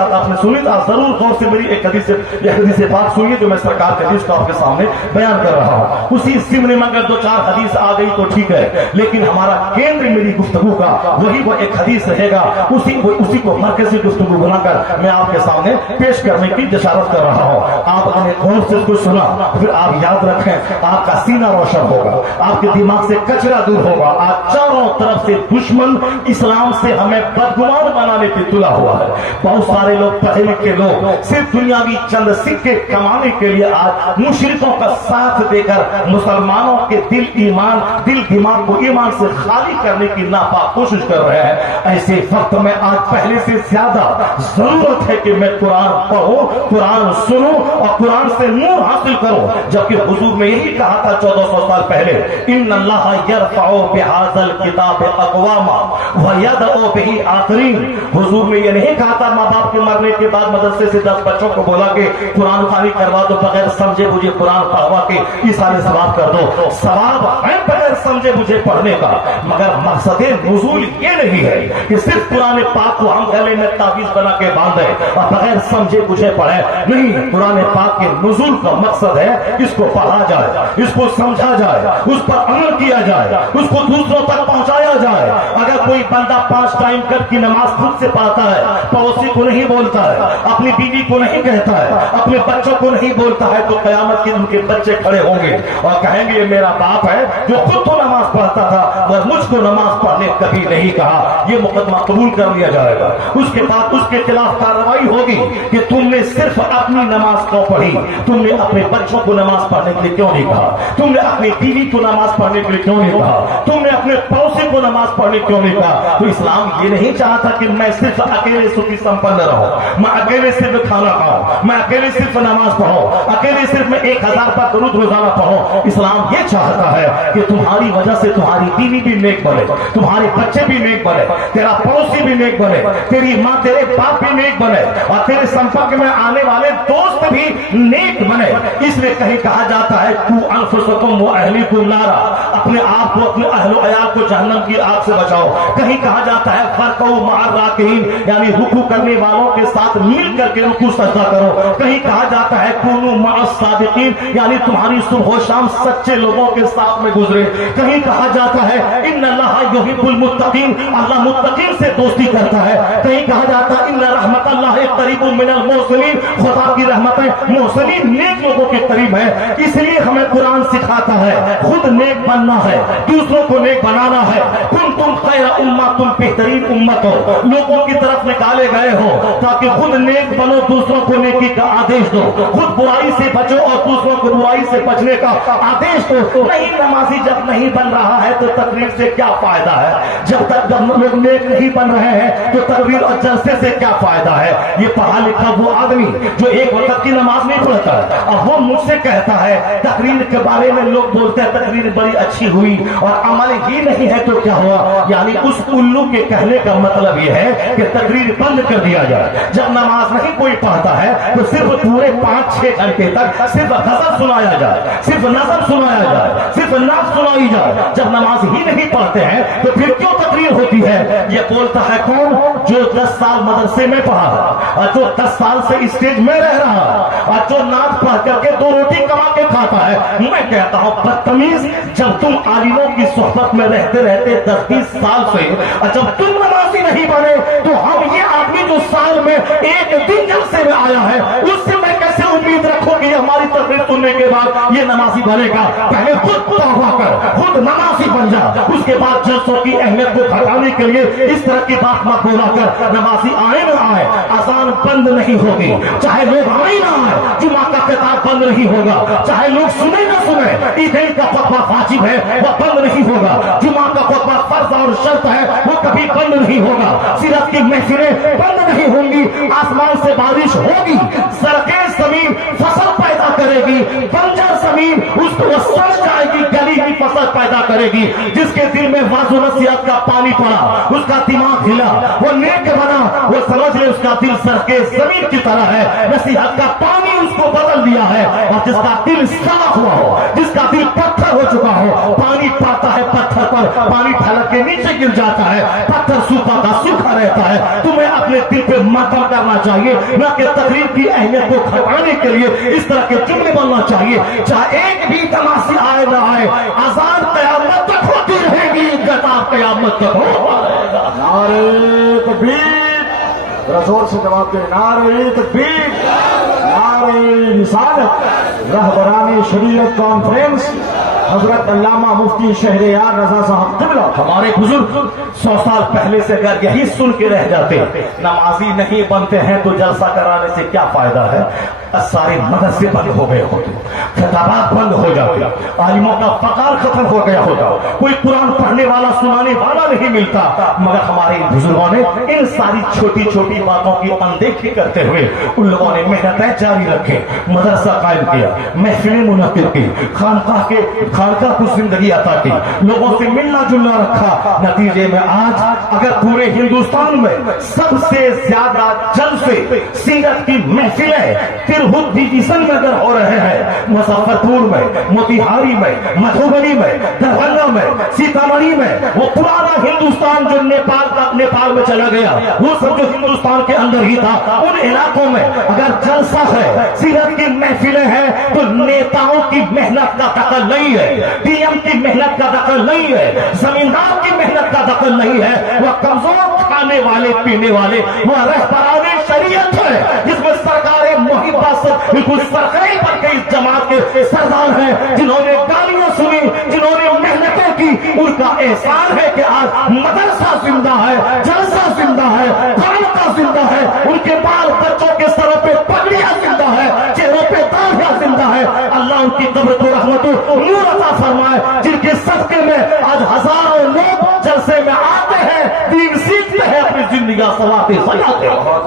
آپ نے سنی تو ضرور غور سے میری ایک حدیث پاک سنیے جو میں سرکار کے حدیث کو آپ کے سامنے بیان کر رہا ہوں. اسی سمت میں اگر دو چار حدیث آ گئی تو ٹھیک ہے، لیکن ہمارا کیندر میری گفتگو کا وہی وہ ایک حدیث رہے گا. اسی کو مرکزی گفتگو بنا کر میں آپ کے سامنے پیش کرنے کی جسارت کر رہا ہوں. آپ نے غور سے اس کو سنا پھر آپ یاد رکھیں، آپ کا سینہ روشن ہوگا، آپ کے دماغ سے کچرا دور ہوگا. آج چاروں طرف سے دشمن اسلام سے ہمیں بدگمان بنانے پہ تلا ہوا ہے. بہت سارے لوگ پڑھے لکھے لوگ صرف دنیاوی چند سکے کمانے کے لیے آج مشرکوں کا ساتھ دے کر مسلمانوں کے دل دماغ کو ایمان سے خالی کرنے کی ناپاک کوشش کر رہے ہیں. ایسے وقت میں آج پہلے سے زیادہ ضرورت ہے کہ میں قرآن پڑھوں، قرآن سنوں اور قرآن سے نور حاصل کروں. جبکہ حضور نے یہی کہا تھا 1400 سال پہلے، ان اللہ یرفع بہذا الکتاب اقواما ویدعو بہ آخرین. حضور نے یہ نہیں کہا تھا ماں باپ کے مرنے کے بعد مدرسے سے 10 بچوں کو بولا کہ قرآن خوانی کروا دو، بغیر سمجھے مجھے قرآن پڑھوا کے یہ سارے ثواب کر دو. ثواب ہے بغیر سمجھے مجھے پڑھنے کا، مگر مقصد نزول یہ نہیں ہے کہ صرف قرآن پاک کو ہم گلے میں تعویذ بنا کے باندھے اور بغیر سمجھے مجھے پڑھے. نہیں، قرآن پاک کے نزول کا مقصد ہے اس کو پڑھا جائے، اس کو سمجھا جائے، اس پر عمل کیا جائے، اس کو دوسروں تک پہنچایا جائے. اگر کوئی بندہ 5 ٹائم کر کی نماز خود سے پڑھتا ہے، پڑوسی کو نہیں بولتا ہے، اپنی بیوی کو نہیں کہتا ہے، اپنے بچوں کو نہیں بولتا ہے، تو قیامت کے ان کے بچے کھڑے ہوں گے اور کہیں گے یہ میرا باپ ہے جو خود تو نماز پڑھتا تھا اور مجھ کو نماز پڑھنے کبھی نہیں کہا. یہ مقدمہ قبول کر لیا جائے گا. اس کے بعد اس کے خلاف کارروائی ہوگی کہ تم نے صرف اپنی نماز کیوں پڑھی، تم نے اپنے بچوں کو نماز پڑھنے کے لیے کیوں نہیں کہا، تم نے اپنی بیوی کو نماز پڑھنے کے لیے کیوں نہیں کہا، تم نے اپنے پڑوسی کو نماز پڑھنے کیوں نہیں کہا. تو اسلام یہ نہیں چاہتا کہ میں صرف اکیلے سخی سمپن رہوں، میں اکیلے صرف کھانا کھاؤں، میں اکیلے صرف نماز پڑھوں، اکیلے صرف میں 1000 پر درود روزانہ پڑھوں. اسلام یہ چاہتا ہے کہ تمہاری وجہ سے تمہاری بیوی بھی نیک بنے، تمہارے بچے بھی نیک بنے، تیرا پڑوسی بھی نیک بنے، تیری ماں تیرے باپ بھی نیک بنے اور تیرے سمپرک میں آنے والے دوست بھی نیک بنے. اس لیے کہیں کہا جاتا ہے تو انفسکم و اہلیکم نارا، اپنے آپ کو اپنے اہل و عیال کو جہنم کی آگ سے بچاؤ. کہیں کہا جاتا ہے فرقوا مع الراکعین، یعنی رکوع کرنے والوں کے ساتھ مل کر کے رکوع سجدہ کرو. کہیں کہا جاتا ہے کونوا مع الصادقین، یعنی تمہاری صبح و شام سچے لوگوں کے ساتھ میں گزرے. کہیں کہا جاتا ہے ان اللہ یحب المتقین، اللہ متقین سے دوستی کرتا ہے. کہیں کہا جاتا ہے ان رحمت اللہ قریب من المحسنین، خدا کی رحمتیں محسنین نیک لوگوں کے قریب ہے. اس لیے ہمیں قرآن سکھاتا ہے خود نیک بننا ہے، دوسروں کو نیک بنانا ہے. کنتم خیر امہ، تم بہترین امت ہو، لوگوں کی طرف نکالے گئے ہو تاکہ خود نیک بنو، دوسروں کو نیکی کا آدیش دو، خود برائی سے بچو اور دوسروں کو برائی سے بچنے کا آدیش دو. نہیں، نمازی جب نہیں بن رہا ہے تو تقریر سے کیا فائدہ ہے؟ جب لوگ نیک نہیں بن رہے ہیں تو تقریر اور جلسے سے کیا فائدہ ہے؟ یہ پڑھا لکھا وہ آدمی جو ایک وقت کی نماز نہیں پڑھتا ہے اور وہ مجھ سے کہتا ہے تقریر کے بارے میں لوگ بولتے ہیں تقریر بڑی اچھی ہوئی اور عمل ہی نہیں ہے تو کیا ہوا؟ یعنی اس الو کے کہنے کا مطلب یہ ہے کہ تقریر بند کر دیا جائے. جب نماز نہیں کوئی پڑھتا ہے تو صرف پورے 5-6 گھنٹے تک صرف غزل سنایا جائے، صرف نظم سنایا جائے، صرف نعت سنائی جائے. جب نماز ہی نہیں پڑھتے ہیں تو پھر کیوں تقریر ہوتی ہے؟ یہ بولتا ہے کون؟ جو 10 سال مدرسے میں پڑھا ہے اور جو 10 سال سے اسٹیج میں رہ رہا ہے اور جو نعت پڑھ کر کے 2 روٹی کما کے کھاتا ہے. میں کہتا ہوں بدتمیز، جب تم عالموں کی صحبت میں رہتے رہتے 10-20 سال سے اور جب تم نمازی نہیں بنے تو ہم یہ آدمی جو سال میں 1 دن جلسے میں آیا ہے اس سے میں کیسے امید رکھوں کہ ہماری تقریر سننے کے بعد یہ نمازی بنے گا؟ پہلے خود توبہ کر، خود نمازی بن جا، اس کے بعد جلسوں کی اہمیت کو گھٹانے کے لیے اس طرح کی بات مت بولا کر. نمازی آئے نہ آئے اذان بند نہیں ہوگی، چاہے لوگ آئے نہ آئے جمعہ کا خطاب بند نہیں ہوگا، چاہے لوگ سنے نہ سنے عیدین کا خطبہ واجب ہے وہ بند نہیں ہوگا، جمعہ کا خطبہ فرض اور شرط ہے وہ کبھی بند نہیں ہوگا، سیرت کی محفلیں بند نہیں ہوں گی، آسمان سے بارش ہوگی، سرخیز زمین فصل پیدا کرے گی، بنجر زمین اس کو سڑ جائے گی، گلی ہوئی فصل پیدا کرے گی. جس کے دل میں واضح نصیحت کا پانی پڑا، اس کا دماغ ہلا، وہ نیک بنا، وہ سمجھ لے اس کا دل سرخیز زمین کی طرح ہے، نصیحت کا پانی اس کو بدل دیا ہے. اور جس کا دل سڑا ہوا ہو، جس کا دل پتھر ہو چکا ہو، پانی پاتا ہے پتھر پر پر پانی پھلک کے نیچے گر جاتا ہے، پتھر سوکھا کا سوکھا رہتا ہے. تمہیں اپنے دل پہ ماتم کرنا چاہیے، نہ کہ تقریر کی اہمیت کو گھٹانے کے لیے اس طرح کے جملے بولنا چاہیے. چاہے ایک بھی تماسی آئے نہ آئے، آزاد قیامت تک ہوتی رہے گی، خطاب قیامت تک ہوتا رہے گا. نعرہ تکبیر، رسول سے جواب دے. نعرہ تکبیر، نعرہ رسالت. رہبران شریعت کانفرنس حضرت علامہ مفتی شہریار رضا صاحب قبلہ. ہمارے بزرگ 100 سال پہلے سے اگر یہی سن کے رہ جاتے، نمازی نہیں بنتے ہیں تو جلسہ کرانے سے کیا فائدہ ہے. سارے مدرسے بند ہو گئے ہوتے، خطابات بند ہو جاتے، عالموں کا فقار ختم ہو گیا ہوتا، کوئی قرآن پڑھنے والا سنانے والا نہیں ملتا. مگر ہمارے بزرگوں نے ان ساری چھوٹی چھوٹی باتوں کی اندیکھی کرتے ہوئے ان لوگوں نے محنتیں جاری رکھے، مدرسہ قائم کیا، محفلیں منعقد کی، خانقاہ کو زندگی عطا کی، لوگوں سے ملنا جلنا رکھا. نتیجے میں آج اگر پورے ہندوستان میں سب سے زیادہ جلسے سیرت کی محفلیں ڈویژن میں اگر ہو رہے ہیں، مظفر پور میں، موتیہاری میں، مدھوبنی میں، دربھنگا میں، سیتامڑھی میں، وہ پرانا ہندوستان جو نیپال میں چلا گیا، وہ سب جو ہندوستان کے اندر ہی تھا، ان علاقوں میں اگر جلسہ ہے، سیرت کی محفلیں ہیں، تو نیتاؤں کی محنت کا دخل نہیں ہے، ڈی ایم کی محنت کا دخل نہیں ہے، زمیندار کی محنت کا دخل نہیں ہے. وہ کمزور کھانے والے پینے والے وہ رہبران شریعت ہے، جس میں سرکار محبہ سے بالکل سرخی پر کے اس جماعت کے سردار ہیں، جنہوں نے گالیاں سنی، جنہوں نے محنتیں کی. ان کا احسان ہے کہ آج مدرسہ زندہ ہے، جلسہ زندہ ہے، خانقاہ زندہ ہے، ان کے بال بچوں کے سروں پہ پگڑیاں زندہ ہے، چہروں پہ داڑھیاں زندہ ہے. اللہ ان کی قبر کو رحمت و نور عطا فرمائے، جن کے صدقے میں آج ہزاروں لوگ جلسے میں آتے ہیں، دین سیکھتے ہیں، اپنی زندگیاں سنواتے سجاتے ہیں.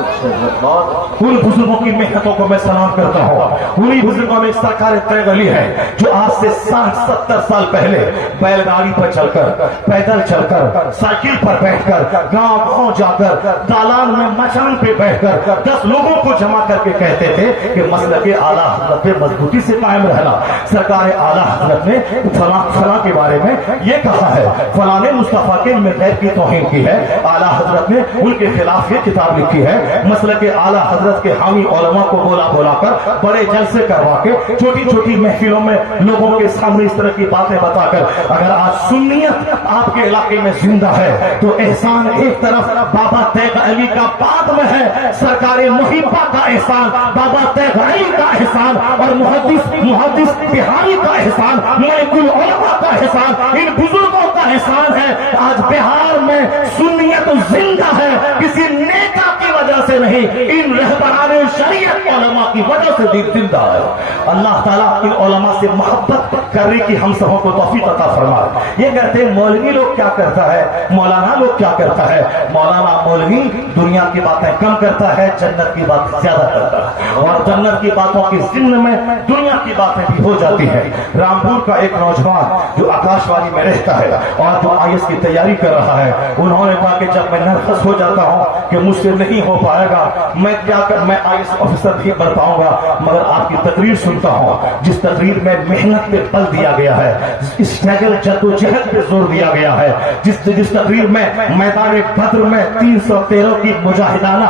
ان بزرگوں کی محنتوں کو میں سلام کرتا ہوں. انہی بزرگوں میں ایک سرکار طیب علی ہے جو آج سے 60-70 سال پہلے بیل گاڑی پر چل کر، پیدل چل کر، سائیکل پر بیٹھ کر، گاؤں گاؤں جا کر، دالان میں مچان پہ بیٹھ کر 10 لوگوں کو جمع کر کے کہتے تھے کہ مسلک اعلیٰ حضرت پہ مضبوطی سے قائم رہنا. سرکار اعلیٰ حضرت نے فلاں کے بارے میں یہ کہا ہے، فلاں نے مصطفیٰ کے غیر کی توہین کی ہے. اعلیٰ حضرت نے ان کے خلاف یہ کتاب لکھی ہے. مسلک اعلیٰ حضرت کے حامی علماء کو بولا کر بڑے جلسے کروا کے چھوٹی چھوٹی محفلوں میں لوگوں کے سامنے اس طرح کی باتیں بتا کر اگر آج سنیت آپ کے علاقے میں زندہ ہے تو احسان ایک طرف بابا طیب علی کا بعد میں ہے، سرکار محبہ کا احسان، بابا طیب علی کا احسان، اور محدث بہاری کا احسان، ملک العلماء کا احسان، ان بزرگوں کا احسان ہے. آج بہار میں سنیت زندہ ہے، کسی نیتا کی وجہ سے نہیں، ان رہبران شریعت علماء کی وجہ سے دین زندہ ہے. اللہ تعالیٰ ان علماء سے محبت کرنے کی ہم سبوں کو توفیق عطا فرمائے. یہ کہتے ہیں مولوی لوگ کیا کرتا ہے، مولانا لوگ کیا کرتا ہے. مولانا مولوی دنیا کی باتیں کم کرتا ہے، جنت کی بات زیادہ کرتا ہے، اور جنت کی باتوں کی ضمن میں دنیا کی باتیں بھی ہو جاتی ہیں. رامپور کا ایک نوجوان جو آکاش وانی میں رہتا ہے اور جو IAS کی تیاری کر رہا ہے، انہوں نے کہا کہ جب میں نروس ہو جاتا ہوں کہ مجھ سے نہیں ہو پائے گا، میں IAS آفیسر نہیں بن پاؤں گا، مگر آپ کی تقریر سنتا ہوں جس تقریر میں محنت پہ بل دیا گیا ہے، اسٹرگل جدوجہد پہ زور دیا گیا ہے، جس تقریر میں میدان بدر میں 313 کی مجاہدانہ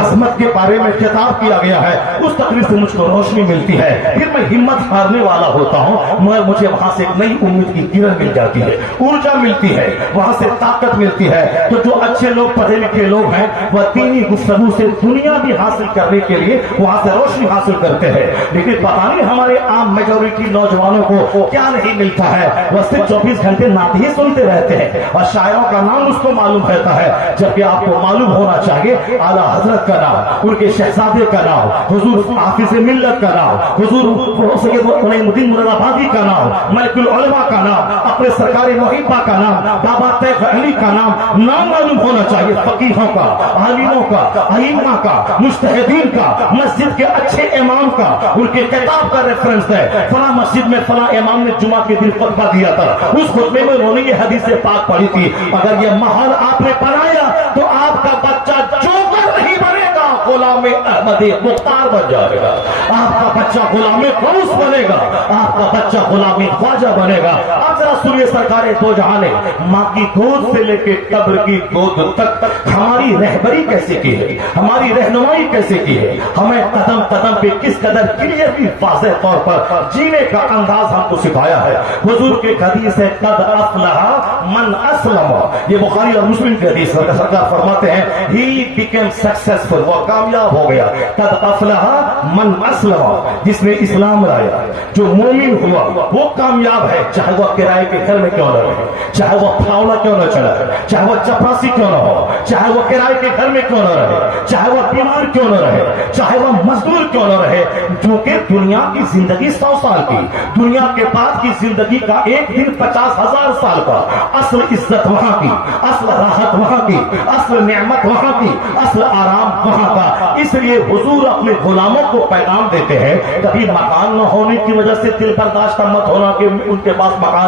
عظمت کے بارے میں خطاب کیا گیا ہے، اس تقریر سے مجھ کو روشنی ملتی ہے. پھر میں ہمت ہارنے والا ہوتا ہوں، مگر مجھے وہاں سے ایک نئی امید کی کرن مل جاتی ہے، ارجا ملتی ہے، وہاں سے طاقت ملتی ہے. تو جو اچھے لوگ، پڑھے لکھے لوگ ہیں، وہ دینی گفتگو سے دنیا بھی حاصل کرنے کے لیے وہاں سے روشنی حاصل کرتے ہیں. لیکن پتہ نہیں ہمارے عام میجورٹی نوجوانوں کو کیا نہیں ملتا ہے، وہ صرف 24 گھنٹے نعت ہی سنتے رہتے ہیں اور شاعروں کا نام اس کو معلوم رہتا ہے، جبکہ آپ کو معلوم ہونا چاہیے اعلیٰ حضرت کا نام، ان کے شہزادے کا نام، حضور حافظ ملت کا نام، حضور سید نعیم الدین مراد آبادی کا نام، ملک العلماء کا نام، اپنے سرکار محبہ کا نام، بابا طیب علی کا نام معلوم ہونا چاہیے. فقیہوں کا، عالموں کا، ائمہ کا، مجتہدین کا، مسجد کے اچھے امام کا، ان کے کتاب کا ریفرنس ہے، فلاں مسجد میں فلاں امام نے جمعہ کے دن خطبہ دیا تھا، اس خطبے میں انہوں نے یہ حدیث پاک پڑھی تھی. اگر یہ ماحول آپ نے بنایا تو آپ کا بچہ جوکر نہیں بنے گا، غلام غلام احمد مختار بن جائے گا، آپ کا بچہ غلام غوث بنے گا، آپ کا بچہ غلام خواجہ بنے گا۔ اب ذرا سنیے سرکار دو جہاں نے ماں کی گود سے لے کے قبر کی گود تک ہماری رہبری کیسے کی ہے، ہماری رہنمائی کیسے کی ہے، ہمیں قدم قدم پہ کس قدر کلیئرلی واضح طور پر جینے کا انداز ہم کو سکھایا ہے۔ حضور کے حدیث ہے قد افلح من اسلم، یہ بخاری اور مسلم کی حدیث ہے، سرکار فرماتے ہیں he became successful، وہ کامیاب ہو گیا۔ قد افلح من اسلم، جس نے اسلام لایا، جو مومن ہوا وہ کامیاب ہے، چاہے وہ کرائے کے گھر میں کیوں نہ رہے، چاہے وہ پھاولا کیوں نہ چلا، چاہے وہ چپراسی کیوں نہ ہو، چاہے وہ کرائے کے گھر میں کیوں نہ رہے، چاہے وہ بیمار کیوں نہ رہے، چاہے وہ مزدور کیوں نہ رہے، کیونکہ دنیا کی زندگی 100 سال کی، دنیا کے بعد کی زندگی کا ایک دن 50,000 سال کا۔ اصل عزت وہاں کی، اصل راحت وہاں کی، اصل نعمت وہاں کی، اصل آرام وہاں کا۔ اس لیے حضور اپنے غلاموں کو پیغام دیتے ہیں، کبھی مکان نہ ہونے کی وجہ سے دل برداشتہ مت ہونا کہ ان کے پاس مکان